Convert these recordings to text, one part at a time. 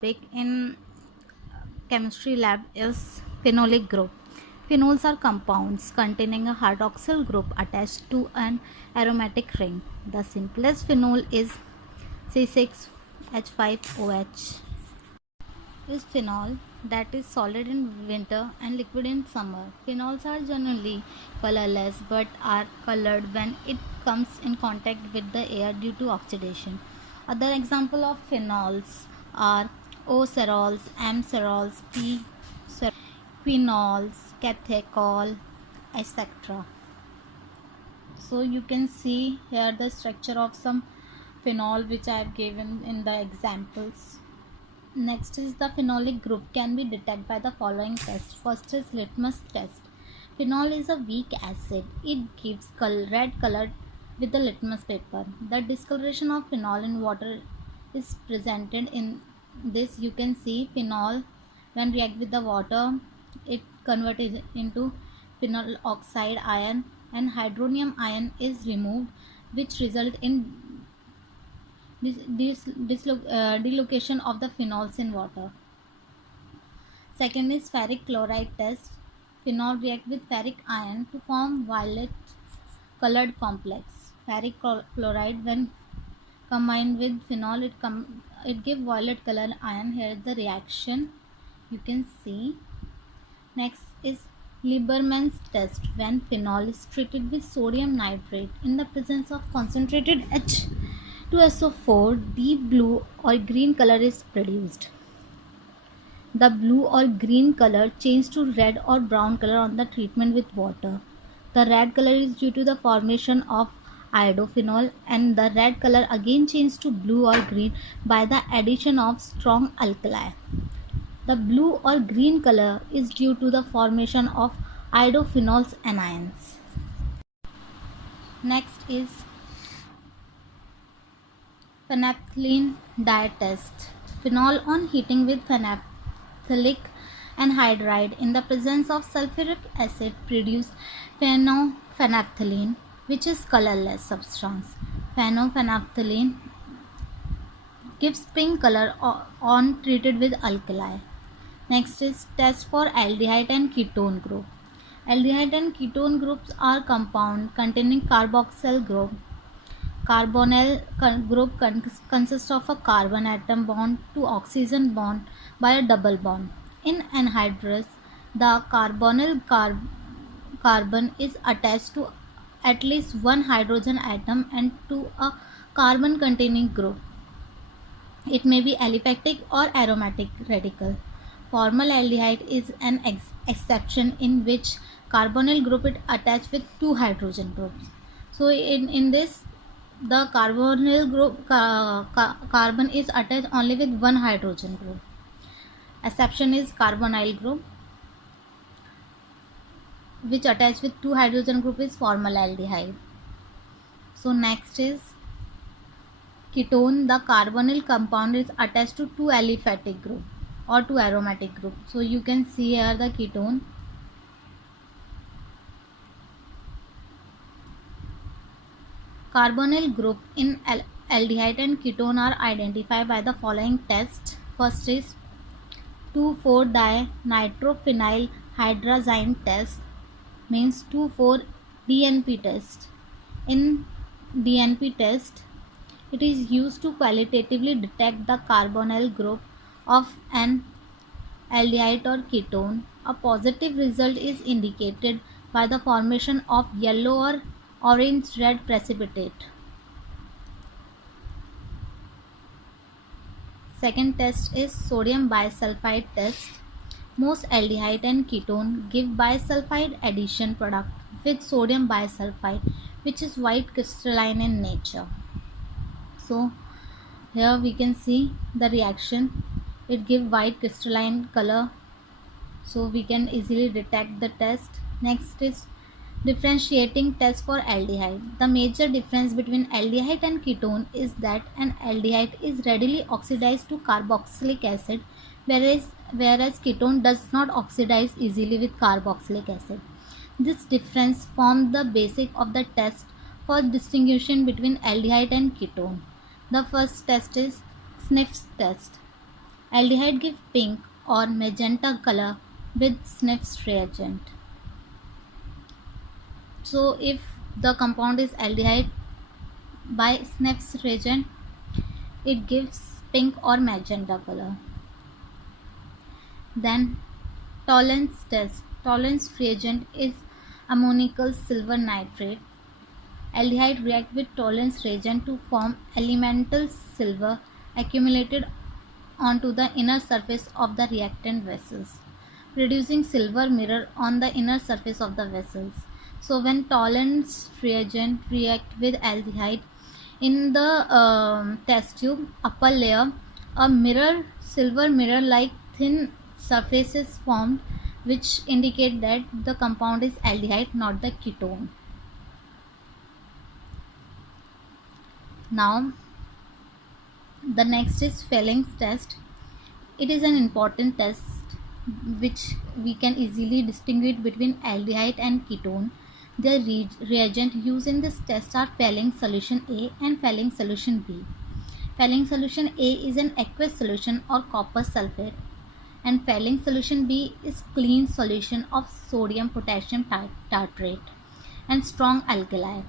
topic in chemistry lab is phenolic group. Phenols are compounds containing a hydroxyl group attached to an aromatic ring. The simplest phenol is C6H5OH. Is phenol that is solid in winter and liquid in summer. Phenols are generally colorless but are colored when it comes in contact with the air due to oxidation. Other examples of phenols are O-cerols, M-cerols, P-cerols, quinols, catechol, etc. So you can see here the structure of some phenol which I have given in the examples. Next is the phenolic group can be detected by the following tests. First is litmus test. Phenol is a weak acid. It gives red color with the litmus paper. The discoloration of phenol in water is presented in this. You can see phenol when react with the water, it converted into phenol oxide ion and hydronium ion is removed, which result in delocation of the phenols in water. Second is ferric chloride test. Phenol react with ferric ion to form violet colored complex. Ferric chloride when combined with phenol it give violet colored ion. Here is the reaction you can see. Next is Lieberman's test when phenol is treated with sodium nitrate in the presence of concentrated H2SO4, deep blue or green color is produced. The blue or green color changes to red or brown color on the treatment with water. The red color is due to the formation of iodophenol, and the red color again changes to blue or green by the addition of strong alkali. The blue or green color is due to the formation of iodophenols anions. Next is phenolphthalein dye test. Phenol on heating with phenolphthalic anhydride in the presence of sulfuric acid produce phenolphthalein, which is colorless substance. Phenolphthalein gives pink color on treated with alkali. Next is test for aldehyde and ketone group. Aldehyde and ketone groups are compound containing carboxyl group. Carbonyl group consists of a carbon atom bound to oxygen bond by a double bond. In anhydrous, the carbonyl carbon is attached to at least one hydrogen atom and to a carbon containing group. It may be aliphatic or aromatic radical. Formaldehyde is an exception in which carbonyl group is attached with two hydrogen groups. So in this, the carbonyl group carbon is attached only with one hydrogen group. Exception is carbonyl group, which attached with two hydrogen group is formaldehyde. So next is ketone. The carbonyl compound is attached to two aliphatic group or two aromatic group. So you can see here the ketone. Carbonyl group in aldehyde and ketone are identified by the following tests. First is 2,4-dinitrophenyl hydrazine test, means 2,4-DNP test. In DNP test, it is used to qualitatively detect the carbonyl group of an aldehyde or ketone. A positive result is indicated by the formation of yellow or orange-red precipitate. Second test is sodium bisulfite test. Most aldehyde and ketone give bisulfite addition product with sodium bisulfite, which is white crystalline in nature. So here we can see the reaction. It gives white crystalline color, so we can easily detect the test. Next is differentiating test for aldehyde. The major difference between aldehyde and ketone is that an aldehyde is readily oxidized to carboxylic acid, whereas ketone does not oxidize easily with carboxylic acid. This difference forms the basis of the test for distinguishing between aldehyde and ketone. The first test is Sniff's test. Aldehyde give pink or magenta color with Sniff's reagent. So if the compound is aldehyde by Sniff's reagent, it gives pink or magenta color. Then tolerance test. Tolerance reagent is ammoniacal silver nitrate. Aldehyde react with tolerance reagent to form elemental silver accumulated onto the inner surface of the reactant vessels, producing silver mirror on the inner surface of the vessels. So when tolerance reagent react with aldehyde in the test tube upper layer, a mirror, silver mirror like thin surface is formed, which indicate that the compound is aldehyde, not the ketone. Now the next is Felling's test. It is an important test which we can easily distinguish between aldehyde and ketone. The reagent used in this test are Felling solution A and Felling solution B. Felling solution A is an aqueous solution or copper sulfate, and Felling solution B is clean solution of sodium potassium tartrate and strong alkali.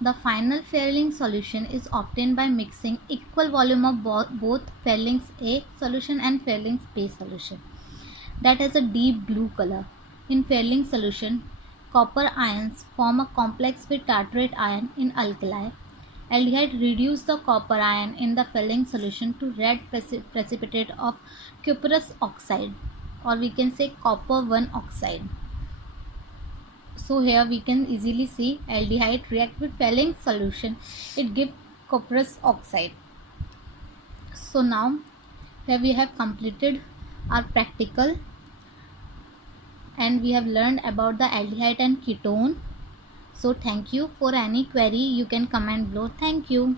The final Felling solution is obtained by mixing equal volume of both Felling's A solution and Felling's B solution that has a deep blue color. In Felling solution, copper ions form a complex with tartrate ion in alkali. Aldehyde reduce the copper ion in the Felling solution to red precipitate of cuprous oxide, or we can say copper 1 oxide. So here we can easily see aldehyde react with Felling solution, it gives cuprous oxide. So now here we have completed our practical and we have learned about the aldehyde and ketone. So thank you. For any query you can comment below. Thank you.